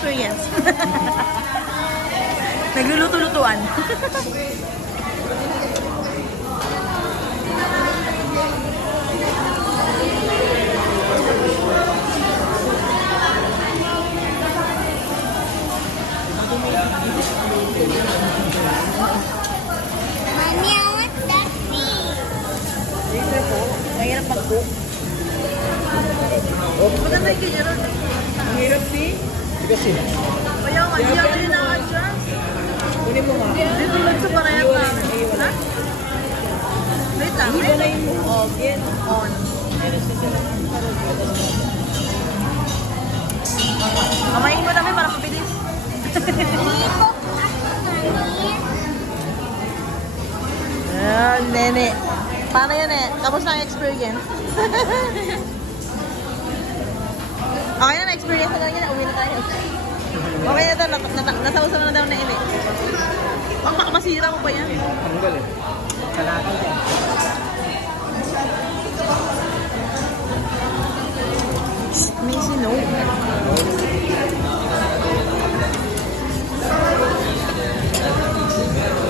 experience. Nagluluto-lutuan. Mommy, I want that fish. Later po, mahirap mag-cook. Maganda yung kanya ron. Hirap ni? Kasi. Kaya nga, hindi ako din na-adjust. Kunin mo nga. Dito lang sa parehas namin. Ha? Wait lang. Ibalayin mo. Oh, yan. On. Kamayin mo namin para mabilis. Nene. Paano yan eh? Tapos na ang experience. Okay na na-experience na ganyan. Uwi na tayo. Okay na ito. Nasawsaw na daw na ini. Ang makamasira mo pa yan. Tanggal eh. Kalaki yan. May sino.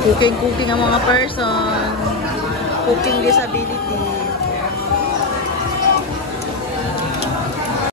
Cooking ang mga person. Cooking disability.